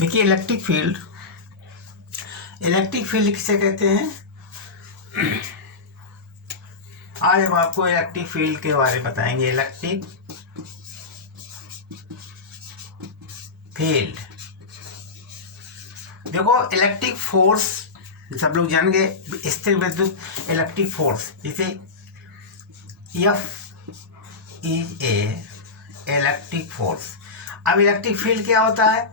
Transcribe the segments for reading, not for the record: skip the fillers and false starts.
देखिए electric field किसे कहते हैं। आज हम आपको इलेक्ट्रिक फील्ड के बारे में बताएंगे। इलेक्ट्रिक फील्ड, देखो इलेक्ट्रिक फोर्स सब लोग जान गए, स्थिर विद्युत इलेक्ट्रिक फोर्स, जैसे F is a electric force. अब इलेक्ट्रिक फील्ड क्या होता है?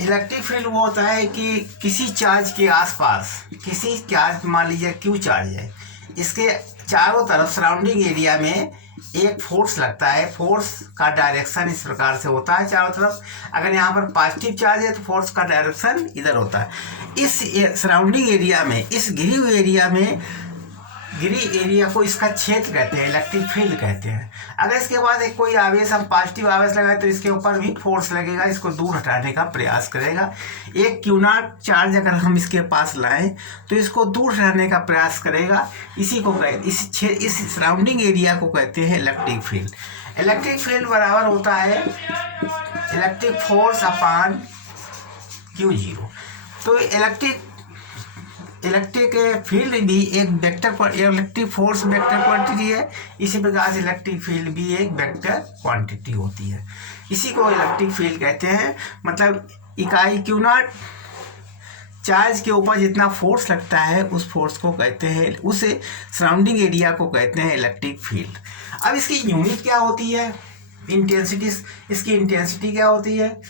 इलेक्ट्रिक फील्ड वो होता है कि किसी चार्ज के आसपास, किसी चार्ज, मान लीजिए Q चार्ज है, इसके चारों तरफ सराउंडिंग एरिया में एक फोर्स लगता है। फोर्स का डायरेक्शन इस प्रकार से होता है चारों तरफ। अगर यहाँ पर पॉजिटिव चार्ज है तो फोर्स का डायरेक्शन इधर होता है। इस सराउंडिंग एरिया में, इस घिरी हुई एरिया में, घिरी एरिया को इसका क्षेत्र कहते हैं, इलेक्ट्रिक फील्ड कहते हैं। अगर इसके बाद एक कोई आवेश, हम पॉजिटिव आवेश लगाए तो इसके ऊपर भी फोर्स लगेगा, इसको दूर हटाने का प्रयास करेगा। एक Q0 चार्ज अगर हम इसके पास लाएं तो इसको दूर हटाने का प्रयास करेगा। इसी को इस सराउंडिंग एरिया को कहते हैं इलेक्ट्रिक फील्ड। इलेक्ट्रिक फील्ड बराबर होता है इलेक्ट्रिक फोर्स अपॉन Q0। तो इलेक्ट्रिक फील्ड भी एक vector, electric force vector quantity है। इसी प्रकार से इलेक्ट्रिक फील्ड भी एक वेक्टर क्वांटिटी होती है। इसी को इलेक्ट्रिक फील्ड कहते हैं। मतलब इकाई Q0 चार्ज के ऊपर जितना फोर्स लगता है उस फोर्स को कहते हैं, उस सराउंडिंग एरिया को कहते हैं इलेक्ट्रिक फील्ड। अब इसकी यूनिट क्या होती है? इंटेंसिटी। इसकी इंटेंसिटी क्या होती है?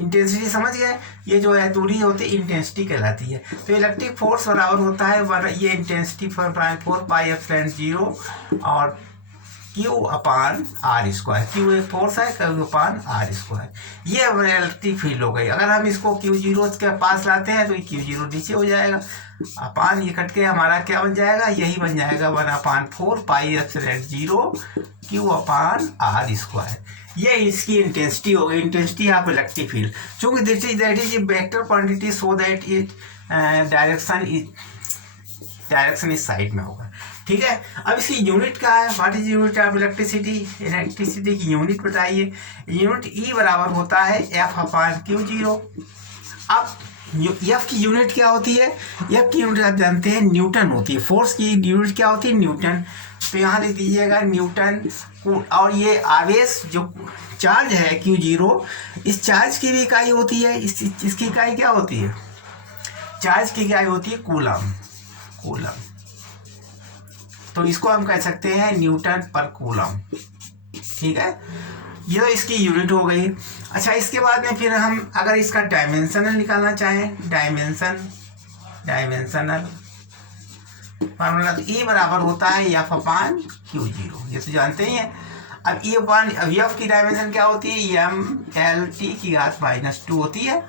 इंटेंसिटी समझ गए, ये जो है दूरी होती है इंटेंसिटी कहलाती है। तो इलेक्ट्रिक फोर्स बराबर होता है ये इंटेंसिटी 4 पाई एप्सिलॉन 0 और Q upon R square. Q एक फोर्स है, Q अपॉन R स्क्वायर। ये इलेक्ट्रिक फील्ड हो गई। अगर हम इसको Q0 के पास लाते हैं तो Q0 नीचे हो जाएगा, अपान ये कट के हमारा क्या बन जाएगा? यही बन जाएगा 1/4 पाई epsilon 0 Q upon R square. ये इसकी इंटेंसिटी हो गई, इंटेंसिटी ऑफ इलेक्ट्रिक फील्ड। चूंकि that is vector quantity so that it direction इस साइड में होगा। ठीक है। अब इसकी यूनिट क्या है? What is unit of electricity? Electricity की यूनिट बताइए। यूनिट E बराबर होता है F अपॉन Q0। अब F की यूनिट क्या होती है? F की यूनिट आप जानते हैं न्यूटन होती है। फोर्स की यूनिट क्या होती है? न्यूटन। तो यहाँ लिख दीजिएगा न्यूटन। और ये आवेश जो चार्ज है Q0, इस चार्ज की भी इकाई होती है। इसकी इकाई क्या होती है? चार्ज की इकाई होती है कूलम। तो इसको हम कह सकते हैं न्यूटन पर कूलम। ठीक है, ये तो इसकी यूनिट हो गई। अच्छा, इसके बाद में फिर हम अगर इसका डायमेंशनल निकालना चाहें, डायमेंशनल फार्मूला, तो E बराबर होता है F अपॉन Q0। ये तो जानते ही हैं। अब F की डायमेंशन क्या होती है? MLT की घात -2 होती है।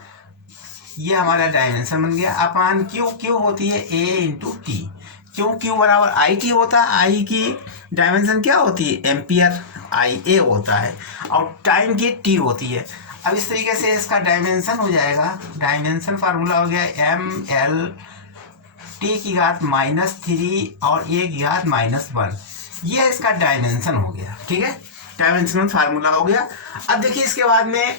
ये हमारा डायमेंशन बन गया। अपॉन Q होती है A इंटू T। क्यों? Q बराबर IT होता है। I की डायमेंशन क्या होती है? एम्पियर। IA होता है और टाइम की T होती है। अब इस तरीके से इसका डायमेंशन हो जाएगा। डायमेंशन फार्मूला हो गया MLT की घात -3 और A की घात -1। ये इसका डायमेंशन हो गया। ठीक है, डायमेंशनल फार्मूला हो गया। अब देखिए इसके बाद में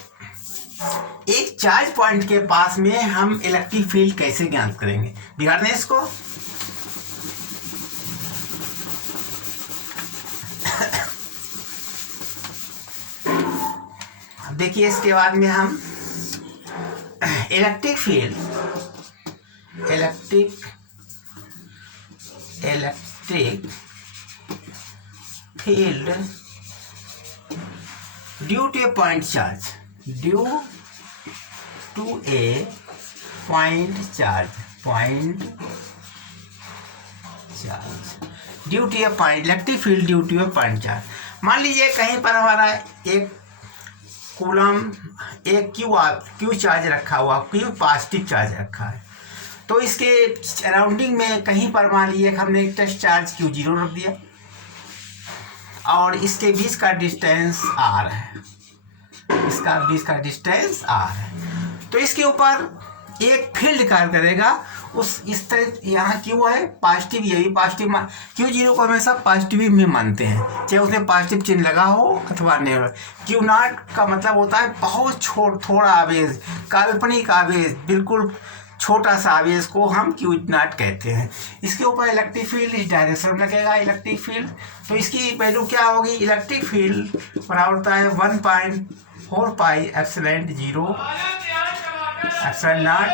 एक चार्ज पॉइंट के पास में हम इलेक्ट्रिक फील्ड कैसे ज्ञात करेंगे? बिगाड़ दें इसको। देखिए इसके बाद में हम electric field due to a point charge, due to a point charge, electric field due to a point charge. मान लीजिए कहीं पर हमारा एक कूलम, एक क्यू चार्ज रखा हुआ, क्यू पॉजिटिव चार्ज रखा है। तो इसके सराउंडिंग में कहीं पर मान लीजिए हमने एक टेस्ट चार्ज Q0 रख दिया और इसके बीच का डिस्टेंस R है, इसका बीच का डिस्टेंस R है। तो इसके ऊपर एक फील्ड कार्य करेगा। इस तरह यहाँ Q है पॉजिटिव, ये भी पॉजिटिव। Q0 को हमेशा पॉजिटिव में मानते हैं, चाहे उसमें पॉजिटिव चिन्ह लगा हो अथवा नहीं हो। Q0 का मतलब होता है बहुत थोड़ा आवेश, काल्पनिक आवेश, बिल्कुल छोटा सा आवेश को हम क्यू नॉट कहते हैं। इसके ऊपर इलेक्ट्रिक फील्ड इस डायरेक्शन में लगेगा इलेक्ट्रिक फील्ड, तो इसकी वैल्यू क्या होगी, इलेक्ट्रिक फील्ड बराबर होता है 1.4 pi epsilon 0 epsilon not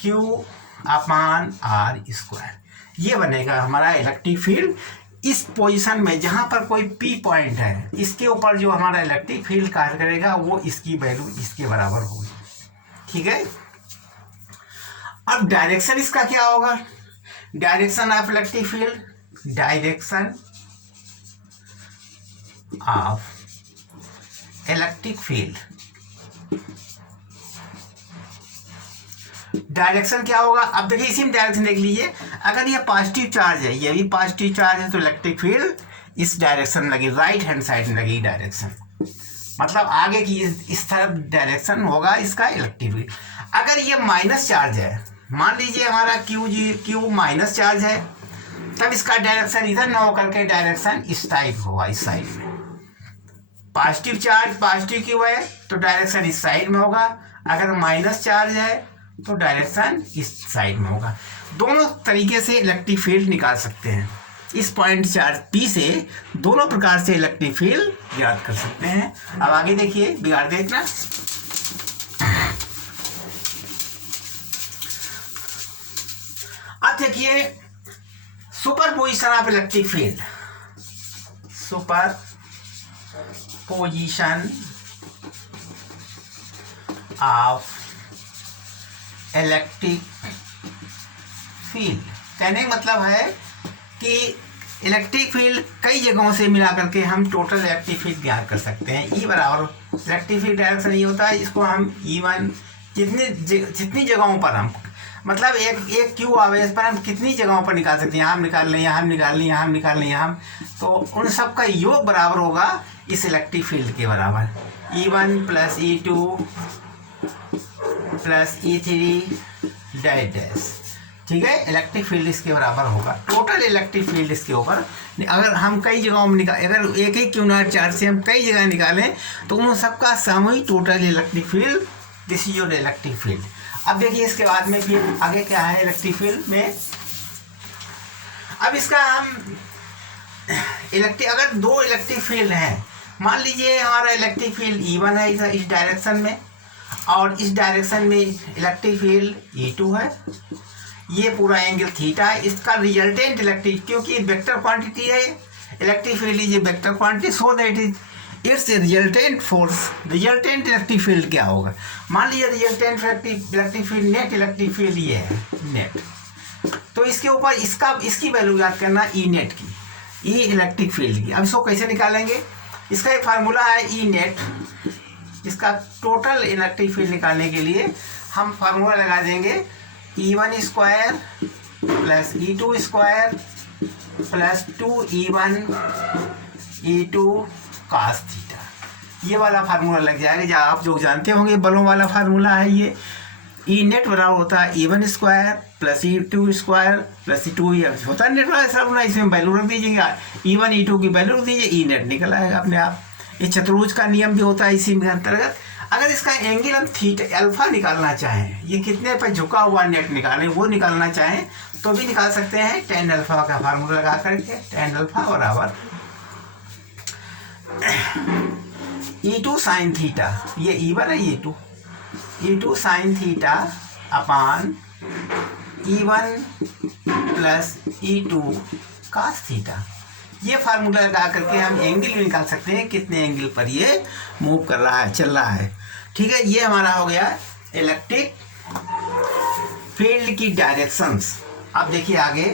Q upon R square. ये बनेगा हमारा इलेक्ट्रिक फील्ड। इस पोजीशन में जहाँ पर कोई पी पॉइंट है, इसके ऊपर जो हमारा इलेक्ट्रिक फील्ड कार्य करेगा वो इसकी वैल्यू इसके बराबर होगी। ठीक है, अब डायरेक्शन इसका क्या होगा, direction of electric field, direction of electric field, direction क्या होगा। अब देखिए इसी में डायरेक्शन देख लीजिए, अगर ये पॉजिटिव चार्ज है, ये भी पॉजिटिव चार्ज है, तो इलेक्ट्रिक फील्ड इस डायरेक्शन में लगी, राइट हैंड साइड में लगी डायरेक्शन, मतलब आगे की इस तरफ डायरेक्शन होगा इसका इलेक्ट्रिक फील्ड। अगर ये माइनस चार्ज है, मान लीजिए हमारा क्यू माइनस चार्ज है, तब इसका डायरेक्शन इधर ना होकर के डायरेक्शन इस टाइप होगा, इस साइड में। पॉजिटिव चार्ज पॉजिटिव क्यू है तो डायरेक्शन इस साइड में होगा, अगर माइनस चार्ज है तो डायरेक्शन इस साइड में होगा। दोनों तरीके से इलेक्ट्रिक फील्ड निकाल सकते हैं। इस पॉइंट चार्ज पी से दोनों प्रकार से इलेक्ट्रिक फील्ड ज्ञात कर सकते हैं। अब आगे देखिए, बिगाड़ देखना। अब देखिए super position of electric field, super position of electric field कहने का मतलब है कि इलेक्ट्रिक फील्ड कई जगहों से मिला करके हम टोटल इलेक्ट्रिक फील्ड ज्ञात कर सकते हैं। ई बराबर इलेक्ट्रिक फील्ड डायरेक्शन ये होता है, इसको हम E1 जितनी जगहों पर हम, मतलब एक क्यू आवेश पर हम कितनी जगहों पर निकाल सकते हैं, यहाँ निकाल लें, यहाँ निकाल लें, यहाँ निकाल लें, यहाँ, तो उन सब का योग बराबर होगा इस इलेक्ट्रिक फील्ड के बराबर, E1 plus E2 plus E3 dash. ठीक है, इलेक्ट्रिक फील्ड इसके बराबर होगा, टोटल इलेक्ट्रिक फील्ड इसके ऊपर। अगर हम कई जगहों में अगर एक ही क्यू नॉट चार्ज से हम कई जगह निकालें तो उन सबका सामूहिक total electric field, this is your electric field. अब देखिए इसके बाद में फिर आगे क्या है इलेक्ट्रिक फील्ड में। अब इसका हम अगर दो इलेक्ट्रिक फील्ड हैं, मान लीजिए हमारा इलेक्ट्रिक फील्ड E1 है इस डायरेक्शन में, और इस डायरेक्शन में इलेक्ट्रिक फील्ड E2 है, ये पूरा एंगल थीटा है, इसका रिजल्टेंट इलेक्ट्रिक, क्योंकि वेक्टर क्वांटिटी है electric field is a vector quantity, so that is it's resultant force. Resultant electric field क्या होगा, मान लीजिए resultant electric field, net electric field ये है नेट, तो इसके ऊपर इसकी वैल्यू याद करना ई नेट की, ई इलेक्ट्रिक फील्ड की। अब इसको कैसे निकालेंगे, इसका एक फार्मूला है ई नेट, इसका टोटल इलेक्ट्रिक फील्ड निकालने के लिए हम फार्मूला लगा देंगे E1 square plus E2 square plus 2E1 E2 cos theta, ये वाला फार्मूला लग जाएगा, जो आप जो जानते होंगे बलों वाला फार्मूला है ये। ई नेट बराबर होता है E1 square plus E2 square plus E2 होता है नेट वाला फार्मूला, इसमें वैल्यू रख दीजिएगा, E1 E2 की वैल्यू रख दीजिए, ई नेट निकल आएगा अपने आप। ये चतुर्भुज का नियम भी होता है इसी के अंतर्गत। अगर इसका एंगल हम थीटा अल्फा निकालना चाहें, ये कितने पर झुका हुआ नेट निकालें वो निकालना चाहें तो भी निकाल सकते हैं, tan अल्फा का फार्मूला लगा करके, tan अल्फा बराबर E2 साइन थीटा, ये E1 है E2 sine theta upon E1 plus E2 cos theta. ये फार्मूला लगा करके हम एंगल भी निकाल सकते हैं, कितने एंगल पर ये मूव कर रहा है, चल रहा है। ठीक है, ये हमारा हो गया इलेक्ट्रिक फील्ड की डायरेक्शंस। अब देखिए आगे,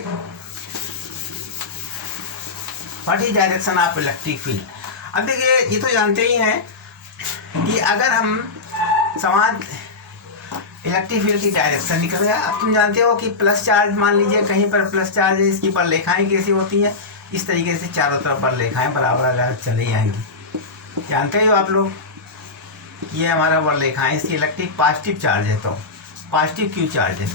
what is direction of electric field. अब देखिए ये तो जानते ही हैं कि अगर हम समान इलेक्ट्रिक फील्ड की डायरेक्शन निकल गया, अब तुम जानते हो कि प्लस चार्ज, मान लीजिए कहीं पर प्लस चार्ज है, इसकी पर रेखाएं कैसी होती हैं, इस तरीके से चारों तरफ पर रेखाएं बराबर अगर चली जाएंगी, जानते हो आप लोग, ये हमारा वर रेखाएं, इसकी इलेक्ट्रिक पॉजिटिव चार्ज है तो पॉजिटिव क्यू चार्ज है।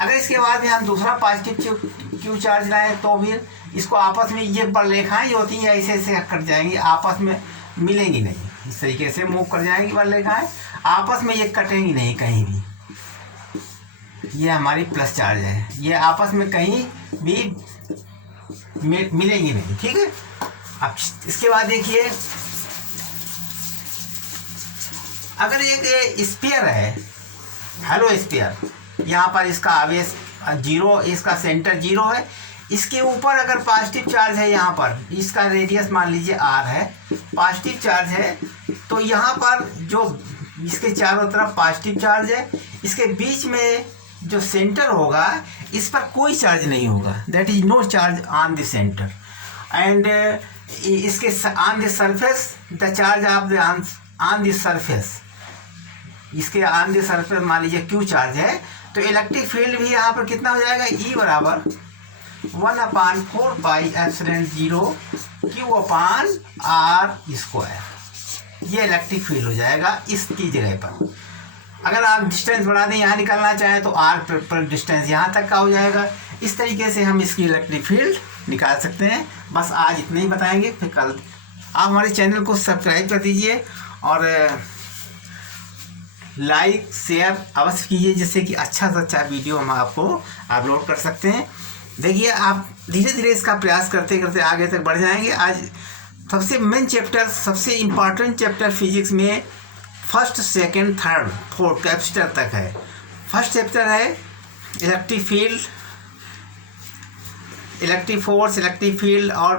अगर इसके बाद में हम दूसरा पॉजिटिव क्यू चार्ज लाएँ तो फिर इसको आपस में ये वर रेखाएं जो होती हैं ऐसे ऐसे कट जाएंगी, आपस में मिलेंगी नहीं, इस तरीके से मूव कर जाएंगी वर रेखाएं। आपस में ये कटेंगी नहीं कहीं भी, ये हमारी प्लस चार्ज है, ये आपस में कहीं भी मिलेंगी नहीं, ठीक है। अब इसके बाद देखिए, अगर एक स्फीयर है, हेलो स्फीयर, यहाँ पर इसका आवेश 0, इसका सेंटर 0 है, इसके ऊपर अगर पॉजिटिव चार्ज है, यहाँ पर इसका रेडियस मान लीजिए r है, पॉजिटिव चार्ज है, तो यहाँ पर जो इसके चारों तरफ पॉजिटिव चार्ज है, इसके बीच में जो सेंटर होगा इस पर कोई चार्ज नहीं होगा, that is no charge on the centre, and इसके on the surface the charge of the on the surface, इसके ऑन द सरफेस मान लीजिए Q चार्ज है, तो इलेक्ट्रिक फील्ड भी यहाँ पर कितना हो जाएगा, E बराबर 1/4πε0 Q/r², ये इलेक्ट्रिक फील्ड हो जाएगा इसकी जगह पर। अगर आप डिस्टेंस बढ़ा दें, यहाँ निकालना चाहें तो r पर डिस्टेंस यहाँ तक का हो जाएगा। इस तरीके से हम इसकी इलेक्ट्रिक फील्ड निकाल सकते हैं। बस आज इतना ही बताएंगे, फिर कल आप हमारे चैनल को सब्सक्राइब कर दीजिए और लाइक शेयर अवश्य कीजिए, जिससे कि अच्छा से अच्छा वीडियो हम आपको अपलोड कर सकते हैं। देखिए, आप धीरे धीरे इसका प्रयास करते करते आगे तक बढ़ जाएंगे। आज सबसे मेन चैप्टर, सबसे इम्पॉर्टेंट चैप्टर फिजिक्स में first, second, third, fourth capacitor तक है। फर्स्ट चैप्टर है electric field, electric force, electric field और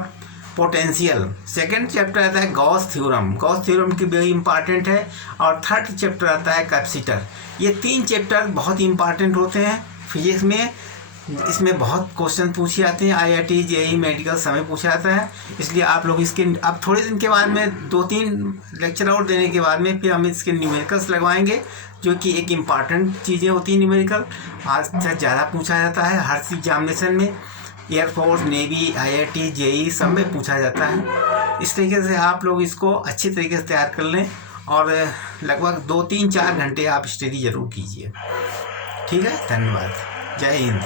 पोटेंशियल। सेकंड चैप्टर आता है गॉस थ्योरम, गॉस थ्योरम की वेरी इंपॉर्टेंट है। और थर्ड चैप्टर आता है कैपेसिटर। ये 3 चैप्टर बहुत इंपॉर्टेंट होते हैं फिजिक्स में। इसमें बहुत क्वेश्चन पूछे जाते हैं, IIT JEE मेडिकल समय पूछा जाता है। इसलिए आप लोग इसके अब थोड़े दिन के बाद में 2-3 लेक्चर और देने के बाद में फिर हम इसके न्यूमेरिकल्स लगवाएंगे, जो कि एक इम्पॉर्टेंट चीज़ें होती हैं। न्यूमेरिकल आज से ज़्यादा पूछा जाता है हर एग्जामिनेशन में, एयरफोर्स, नेवी, IIT JEE सब में पूछा जाता है। इस तरीके से आप लोग इसको अच्छी तरीके से तैयार कर लें और लगभग 2-3-4 घंटे आप स्टडी ज़रूर कीजिए। ठीक है, धन्यवाद, जय हिंद।